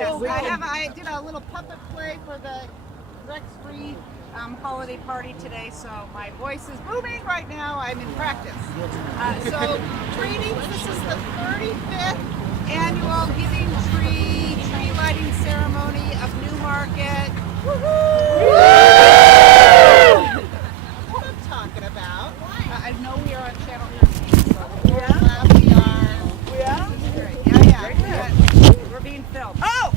Yes, I did a little puppet play for the Rex-Free holiday party today, so my voice is booming right now. I'm in practice. So, greetings. This is the 35th annual Giving Tree lighting ceremony of Newmarket. Woohoo! What I'm talking about. I know we are on Channel 13, so we are. Yeah? This is great. Yeah. We're being filmed. Oh!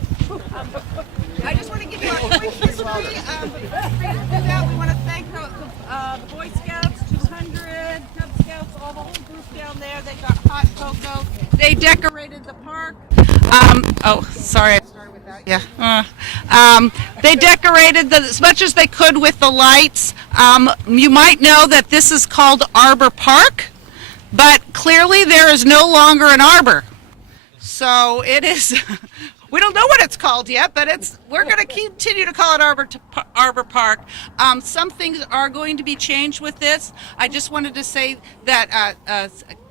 I just want to give you a quick history. But first, before we do that, we want to thank the Boy Scouts, 200, Cub Scouts, all the whole group down there. They got hot cocoa. They decorated the park. Sorry. I started with that. Yeah. They decorated as much as they could with the lights. You might know that this is called Arbor Park, but clearly there is no longer an arbor. So it is. We don't know what it's called yet, but we're going to continue to call it Arbor Park. Some things are going to be changed with this. I just wanted to say that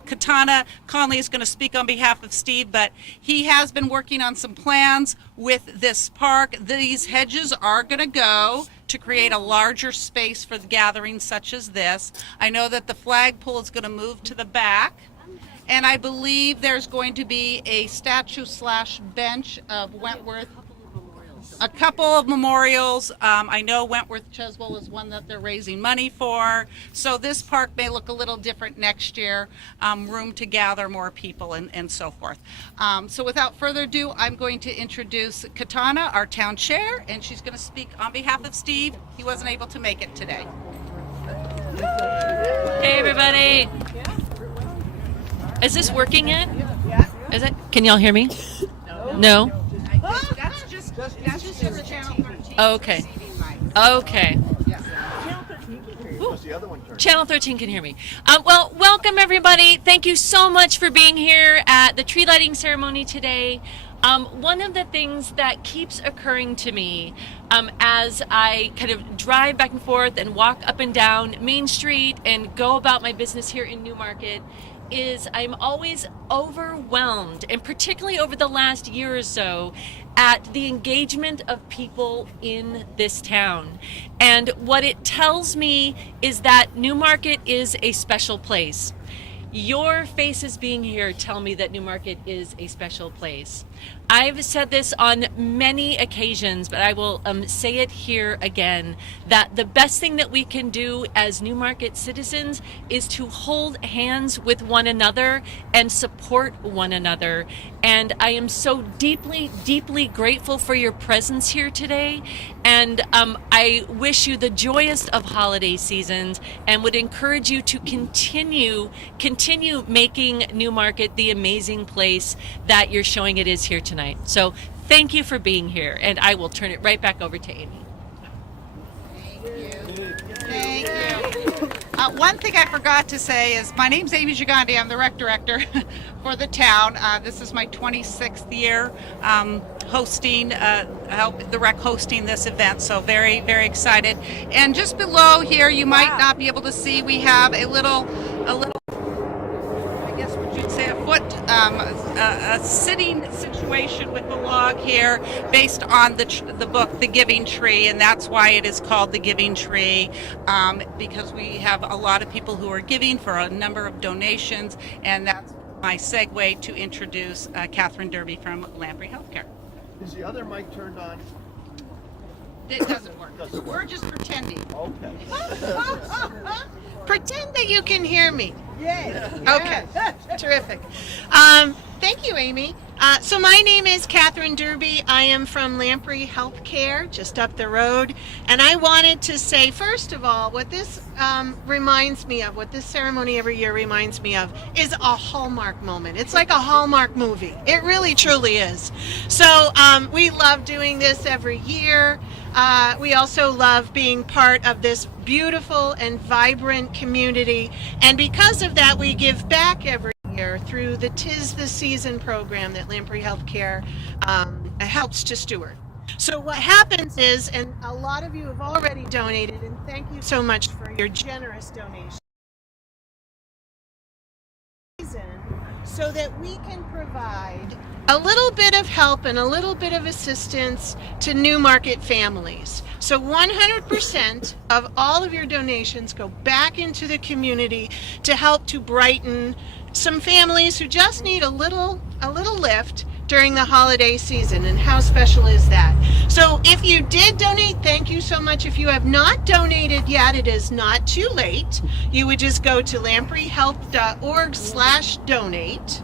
Katana Conley is going to speak on behalf of Steve, but he has been working on some plans with this park. These hedges are going to go to create a larger space for gatherings such as this. I know that the flagpole is going to move to the back. And I believe there's going to be a statue/bench of Wentworth. A couple of memorials. I know Wentworth Cheswell is one that they're raising money for. So this park may look a little different next year. Room to gather more people and so forth. So without further ado, I'm going to introduce Katana, our town chair, and she's going to speak on behalf of Steve. He wasn't able to make it today. Hey everybody! Is this working yet? Yeah. Is it? Can y'all hear me? No? That's just for Channel 13. Okay. Okay. Channel 13 can hear me. Well, welcome everybody. Thank you so much for being here at the tree lighting ceremony today. One of the things that keeps occurring to me as I kind of drive back and forth and walk up and down Main Street and go about my business here in Newmarket is I'm always overwhelmed, and particularly over the last year or so, at the engagement of people in this town. And what it tells me is that Newmarket is a special place. Your faces being here tell me that Newmarket is a special place. I've said this on many occasions, but I will say it here again, that the best thing that we can do as Newmarket citizens is to hold hands with one another and support one another. And I am so deeply, deeply grateful for your presence here today. And I wish you the joyous of holiday seasons and would encourage you to continue making Newmarket the amazing place that you're showing it is here tonight. So thank you for being here, and I will turn it right back over to Amy. Thank you. One thing I forgot to say is my name's Amy Gigandi. I'm the rec director for the town. This is my 26th year hosting this event, so very, very excited. And just below here, you might not be able to see, we have a little I guess what you'd say a sitting situation with the log here based on the book The Giving Tree, and that's why it is called The Giving Tree, because we have a lot of people who are giving for a number of donations, and that's my segue to introduce Catherine Derby from Lamprey Healthcare. Is the other mic turned on? It doesn't work. We're just pretending. Okay. Pretend that you can hear me. Yes. Okay. Terrific. Thank you, Amy. So my name is Catherine Derby. I am from Lamprey Healthcare, just up the road. And I wanted to say, first of all, what this reminds me of, what this ceremony every year reminds me of, is a Hallmark moment. It's like a Hallmark movie. It really, truly is. So we love doing this every year. We also love being part of this beautiful and vibrant community. And because of that, we give back every year through the 'Tis the Season program that Lamprey Healthcare helps to steward. So what happens is, and a lot of you have already donated, and thank you so much for your generous donation, so that we can provide a little bit of help and a little bit of assistance to Newmarket families. So 100% of all of your donations go back into the community to help to brighten some families who just need a little lift during the holiday season. And how special is that? So if you did donate, thank you so much. If you have not donated yet, it is not too late. You would just go to lampreyhelp.org/donate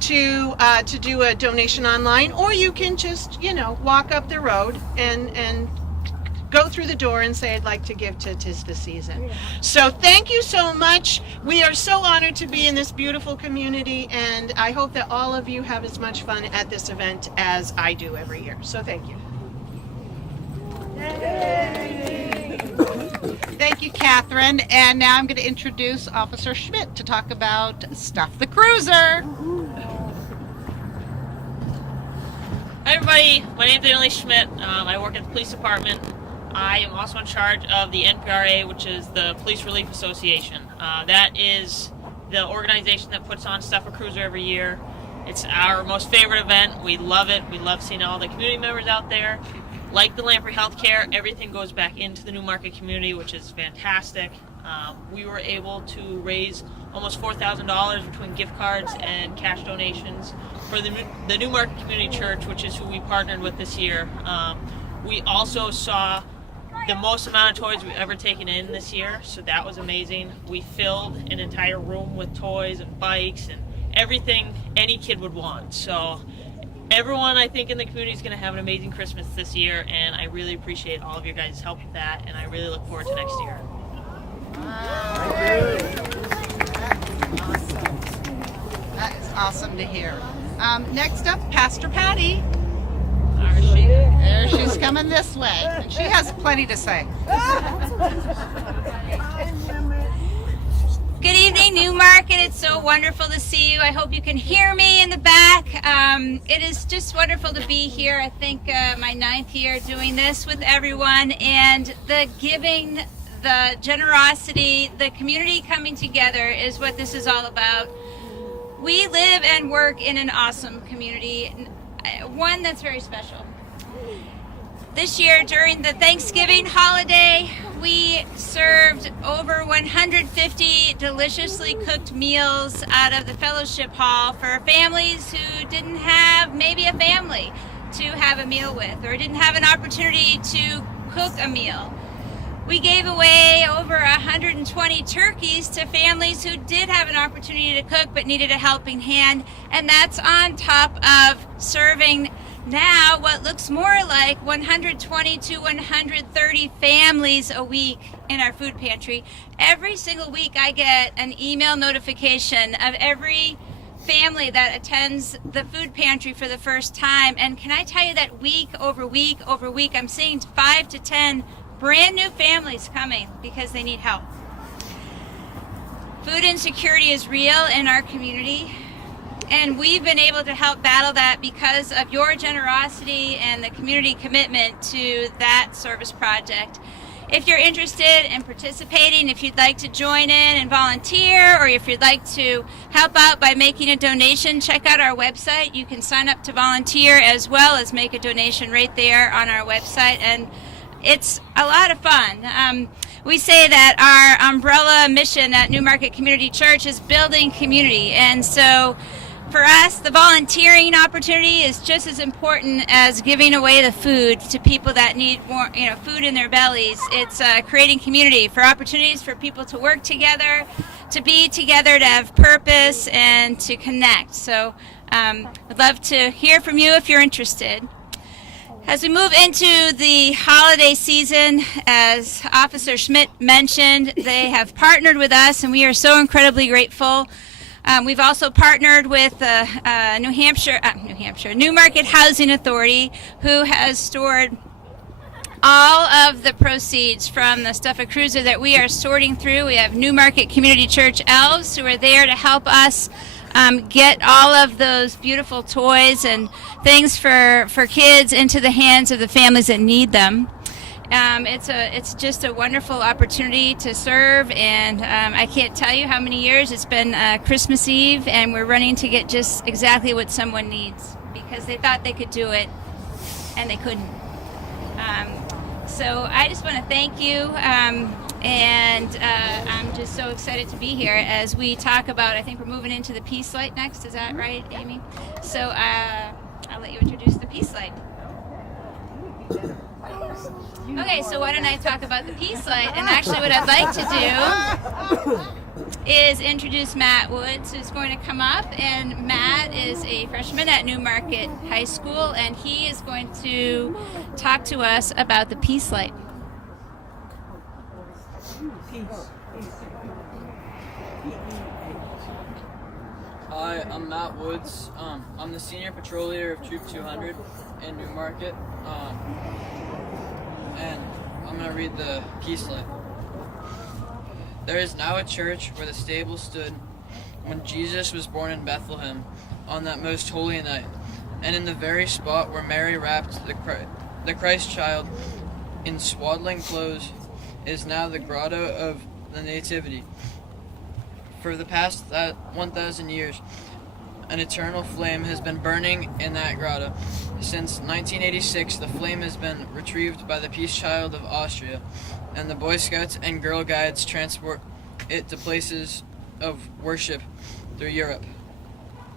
to do a donation online, or you can just walk up the road and go through the door and say, I'd like to give to 'Tis the Season. So thank you so much. We are so honored to be in this beautiful community, and I hope that all of you have as much fun at this event as I do every year. So thank you. Thank you, Catherine. And now I'm going to introduce Officer Schmidt to talk about Stuff the Cruiser. Hi everybody, my name is Emily Schmidt. I work at the police department. I am also in charge of the NPRA, which is the Police Relief Association. That is the organization that puts on Stuff a Cruiser every year. It's our most favorite event. We love it. We love seeing all the community members out there. Like the Lamprey Healthcare, everything goes back into the Newmarket community, which is fantastic. We were able to raise almost $4,000 between gift cards and cash donations for the Newmarket Community Church, which is who we partnered with this year. We also saw the most amount of toys we've ever taken in this year, so that was amazing. We filled an entire room with toys and bikes and everything any kid would want. So everyone, I think, in the community is going to have an amazing Christmas this year, and I really appreciate all of your guys' help with that, and I really look forward to next year. That is awesome to hear. Next up, Pastor Patty. There she's coming this way, and she has plenty to say. Good evening, Newmarket. It's so wonderful to see you. I hope you can hear me in the back. It is just wonderful to be here. I think my 9th year doing this with everyone, and the giving, the generosity, the community coming together is what this is all about. We live and work in an awesome community, one that's very special. This year, during the Thanksgiving holiday, we served over 150 deliciously cooked meals out of the fellowship hall for families who didn't have maybe a family to have a meal with, or didn't have an opportunity to cook a meal. We gave away over 120 turkeys to families who did have an opportunity to cook but needed a helping hand, and that's on top of serving now what looks more like 120 to 130 families a week in our food pantry. Every single week I get an email notification of every family that attends the food pantry for the first time, and can I tell you that week over week over week I'm seeing 5 to 10 brand new families coming because they need help. Food insecurity is real in our community, and we've been able to help battle that because of your generosity and the community commitment to that service project. If you're interested in participating, if you'd like to join in and volunteer, or if you'd like to help out by making a donation, check out our website. You can sign up to volunteer as well as make a donation right there on our website, and it's a lot of fun. We say that our umbrella mission at Newmarket Community Church is building community, and so for us, the volunteering opportunity is just as important as giving away the food to people that need more, food in their bellies. It's creating community, for opportunities for people to work together, to be together, to have purpose, and to connect. So I'd love to hear from you if you're interested. As we move into the holiday season, as Officer Schmidt mentioned, they have partnered with us, and we are so incredibly grateful. We've also partnered with Newmarket Housing Authority, who has stored all of the proceeds from the Stuff a Cruiser that we are sorting through. We have Newmarket Community Church elves who are there to help us get all of those beautiful toys and things for kids into the hands of the families that need them. It's just a wonderful opportunity to serve, and I can't tell you how many years it's been Christmas Eve, and we're running to get just exactly what someone needs, because they thought they could do it and they couldn't. So I just want to thank you, and I'm just so excited to be here as we talk about, I think we're moving into the Peace Light next, is that right, Amy? So I'll let you introduce the Peace Light. Okay, so why don't I talk about the Peace Light, and actually what I'd like to do is introduce Matt Woods, who's going to come up, and Matt is a freshman at Newmarket High School, and he is going to talk to us about the Peace Light. Hi, I'm Matt Woods. I'm the senior patrol leader of Troop 200 in Newmarket, and I'm going to read the Peace Light. There is now a church where the stable stood when Jesus was born in Bethlehem on that most holy night, and in the very spot where Mary wrapped the Christ child in swaddling clothes is now the grotto of the Nativity. For the past 1,000 years, an eternal flame has been burning in that grotto. Since 1986, the flame has been retrieved by the Peace Child of Austria, and the Boy Scouts and Girl Guides transport it to places of worship through Europe.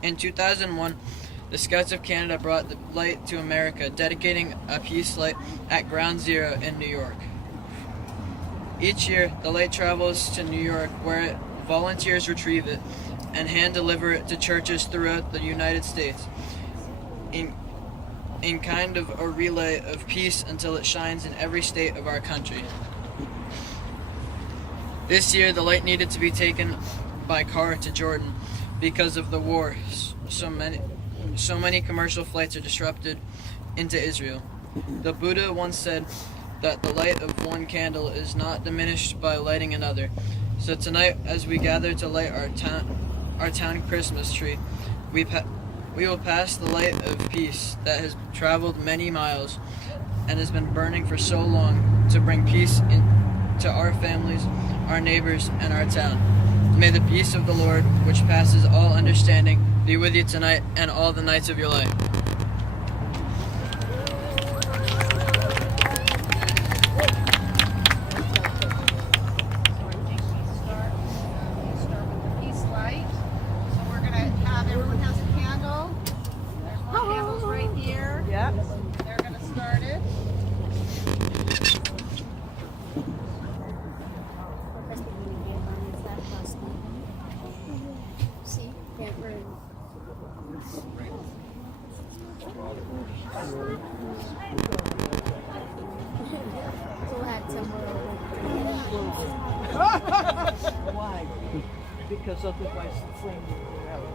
In 2001, the Scouts of Canada brought the light to America, dedicating a peace light at Ground Zero in New York. Each year, the light travels to New York, where volunteers retrieve it and hand deliver it to churches throughout the United States in kind of a relay of peace until it shines in every state of our country. This year, the light needed to be taken by car to Jordan because of the war. So many commercial flights are disrupted into Israel. The Buddha once said that the light of one candle is not diminished by lighting another. So tonight, as we gather to light our town Christmas tree, we will pass the light of peace that has traveled many miles and has been burning for so long to bring peace to our families, our neighbors, and our town. May the peace of the Lord, which passes all understanding, be with you tonight and all the nights of your life. Why? Because otherwise the flame will go out.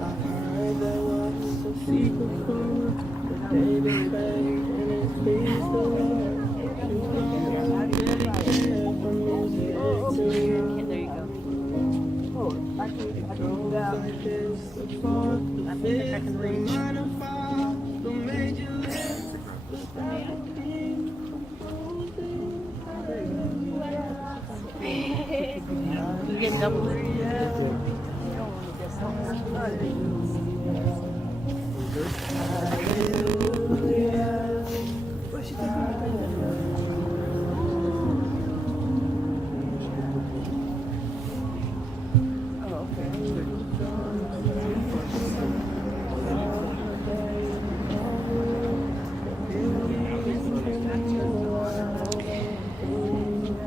I heard there was a secret chord that David played and it pleased the Lord. There you go. Oh, actually, I can move out. I think I can reach. You get double it.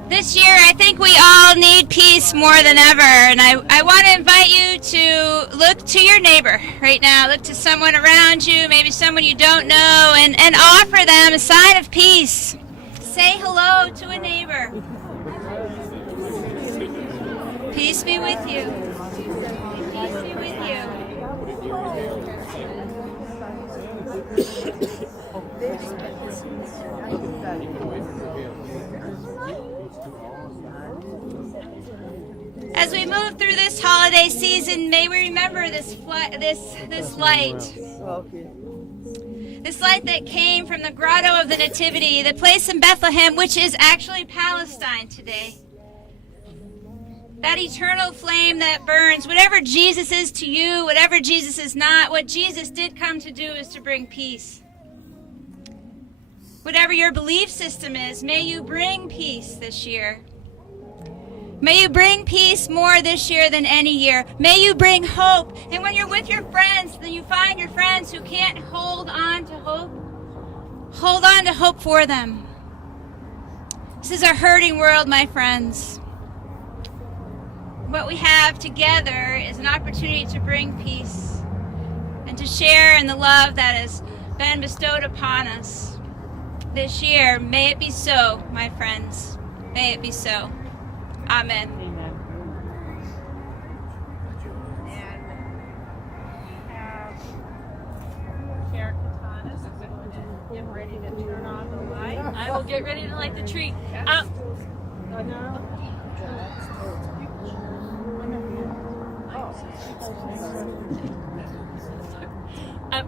This year, I think we all need peace more than ever, and I want to invite you to look to your neighbor right now. Look to someone around you, maybe someone you don't know, and offer them a sign of peace. Say hello to a neighbor. Peace be with you. Peace be with you. As we move through this holiday season, may we remember this light. This light that came from the grotto of the Nativity, the place in Bethlehem, which is actually Palestine today. That eternal flame that burns, whatever Jesus is to you, whatever Jesus is not, what Jesus did come to do is to bring peace. Whatever your belief system is, may you bring peace this year. May you bring peace more this year than any year. May you bring hope. And when you're with your friends, then you find your friends who can't hold on to hope. Hold on to hope for them. This is a hurting world, my friends. What we have together is an opportunity to bring peace and to share in the love that has been bestowed upon us this year. May it be so, my friends. May it be so. Amen. And we have Kara Katanas is going to get ready to turn on the light. I will get ready to light the tree.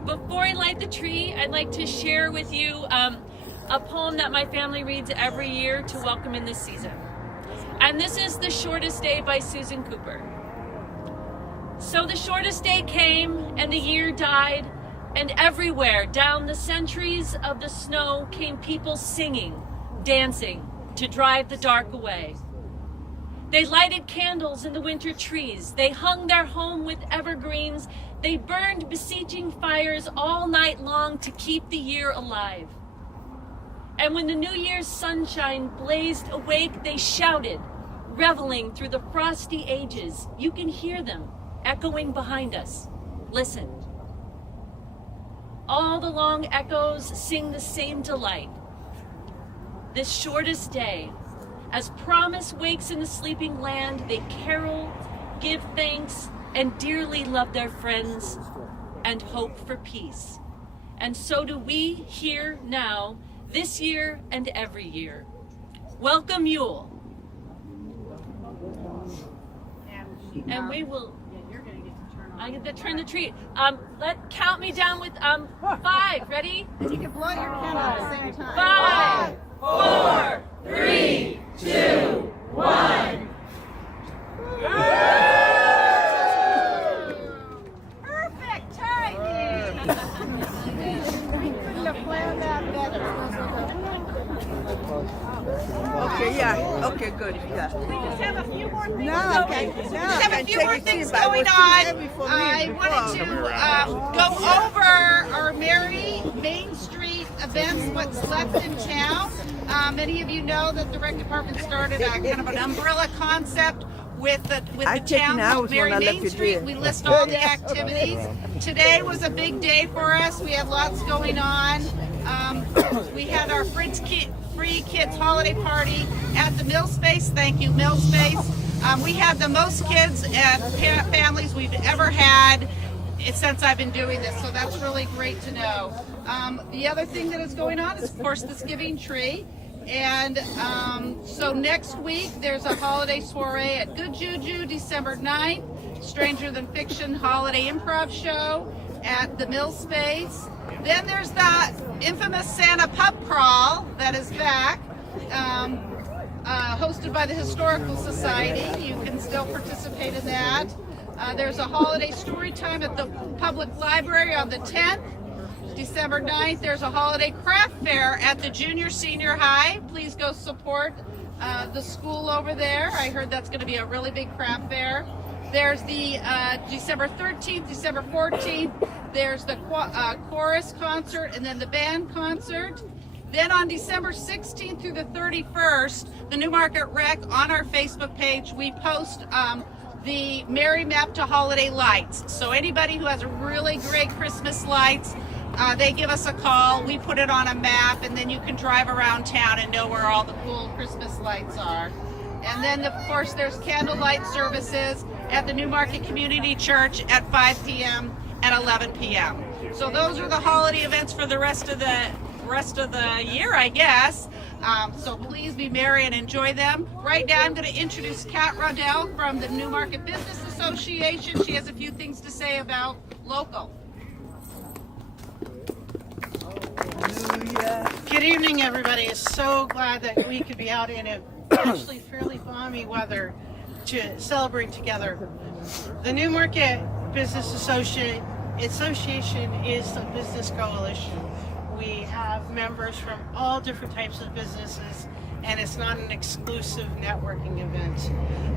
Before I light the tree, I'd like to share with you a poem that my family reads every year to welcome in this season. And this is The Shortest Day by Susan Cooper. So the shortest day came, and the year died, and everywhere down the centuries of the snow came people singing, dancing, to drive the dark away. They lighted candles in the winter trees. They hung their home with evergreens. They burned beseeching fires all night long to keep the year alive. And when the New Year's sunshine blazed awake, they shouted, reveling through the frosty ages. You can hear them echoing behind us. Listen. All the long echoes sing the same delight. This shortest day, as promise wakes in the sleeping land, they carol, give thanks, and dearly love their friends and hope for peace. And so do we here now, this year and every year. Welcome Yule. And we will. You're going to get to turn on. I get to turn the tree. Count me down with 5. Ready? And you can blow your candle at the same time. 5, 4, 3, 2, 1. Perfect timing. Couldn't have planned that better. Okay, yeah. Okay, good. Yeah. We just have a few more things No, going. okay. We No, just have I a few take more it things too, but I going was too on. heavy for me I wanted to go over our Mary Main Street events, what's left in town. Many of you know that the rec department started a kind of an umbrella concept with the I taken town hours called Mary when I left Main you Street. there. We list all the activities. Today was a big day for us. We had lots going on. We had our Free Kids holiday party at the Mill Space. Thank you, Mill Space. We had the most kids and families we've ever had since I've been doing this, so that's really great to know. The other thing that is going on is, of course, this Giving Tree. And so next week, there's a holiday soiree at Good Juju, December 9th. Stranger Than Fiction holiday improv show at the Mill Space. Then there's that infamous Santa pub crawl that is back, hosted by the Historical Society. You can still participate in that. There's a holiday story time at the public library on the 10th. December 9th, there's a holiday craft fair at the junior senior high. Please go support the school over there. I heard that's going to be a really big craft fair. There's the December 13th, December 14th, there's the chorus concert and then the band concert. Then on December 16th through the 31st, the Newmarket Rec on our Facebook page, we post the Merry Map to Holiday Lights. So anybody who has really great Christmas lights, they give us a call, we put it on a map, and then you can drive around town and know where all the cool Christmas lights are. And then, of course, there's candlelight services at the Newmarket Community Church at 5 p.m. and 11 p.m. So those are the holiday events for the rest of the year, I guess. So please be merry and enjoy them. Right now, I'm going to introduce Kat Rodell from the Newmarket Business Association. She has a few things to say about local. Good evening, everybody. So glad that we could be out in a actually fairly balmy weather to celebrate together. The Newmarket Business Association is a business coalition. We have members from all different types of businesses, and it's not an exclusive networking event.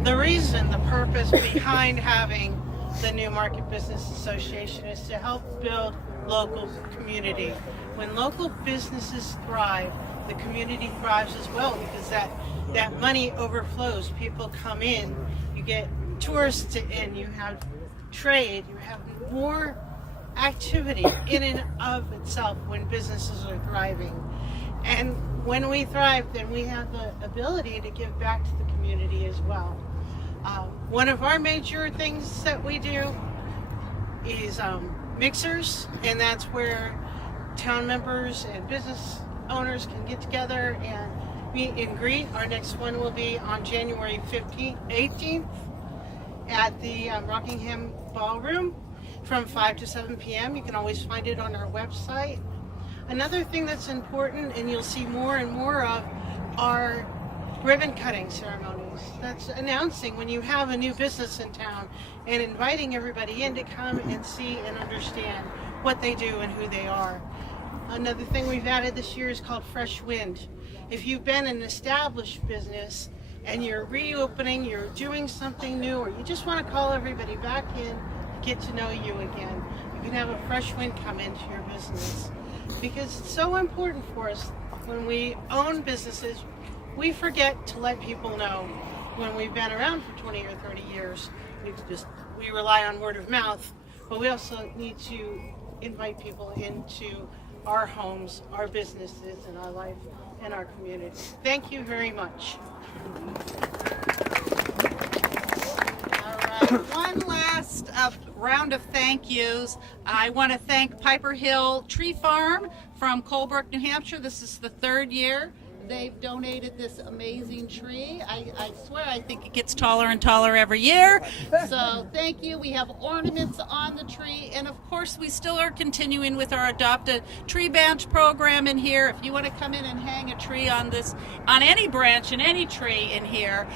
The purpose behind having the Newmarket Business Association is to help build local community. When local businesses thrive, the community thrives as well, because that money overflows. People come in, you get tourists in, you have trade, you have more activity in and of itself when businesses are thriving. And when we thrive, then we have the ability to give back to the community as well. One of our major things that we do is mixers, and that's where town members and business owners can get together and meet and greet. Our next one will be on January 18th at the Rockingham Ballroom from 5 to 7 p.m. You can always find it on our website. Another thing that's important, and you'll see more and more of, are ribbon cutting ceremonies. That's announcing when you have a new business in town and inviting everybody in to come and see and understand what they do and who they are. Another thing we've added this year is called Fresh Wind. If you've been an established business and you're reopening, you're doing something new, or you just want to call everybody back in, get to know you again, you can have a fresh wind come into your business. Because it's so important for us when we own businesses, we forget to let people know. When we've been around for 20 or 30 years, we rely on word of mouth, but we also need to invite people into our homes, our businesses, and our life and our community. Thank you very much. All right, one last round of thank yous. I want to thank Piper Hill Tree Farm from Colebrook, New Hampshire. This is the third year they've donated this amazing tree. I swear I think it gets taller and taller every year. So thank you. We have ornaments on the tree, and of course we still are continuing with our Adopt a Tree Branch program in here. If you want to come in and hang a tree on any branch in any tree in here,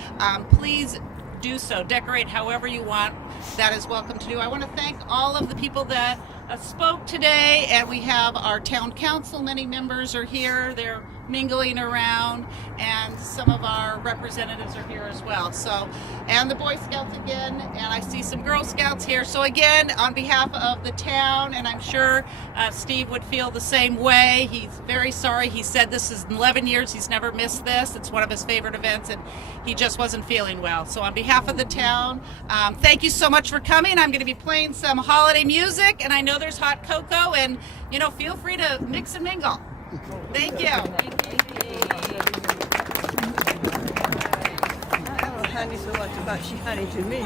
please do so. Decorate however you want. That is welcome to do. I want to thank all of the people that spoke today, and we have our town council. Many members are here. They're mingling around, and some of our representatives are here as well. So, and the Boy Scouts again, and I see some Girl Scouts here. So again, on behalf of the town, and I'm sure Steve would feel the same way. He's very sorry. He said this is 11 years. He's never missed this. It's one of his favorite events, and he just wasn't feeling well. So on behalf of the town, thank you so much for coming. I'm going to be playing some holiday music, and I know there's hot cocoa, and feel free to mix and mingle. Thank you. Honey so much about she honey to me.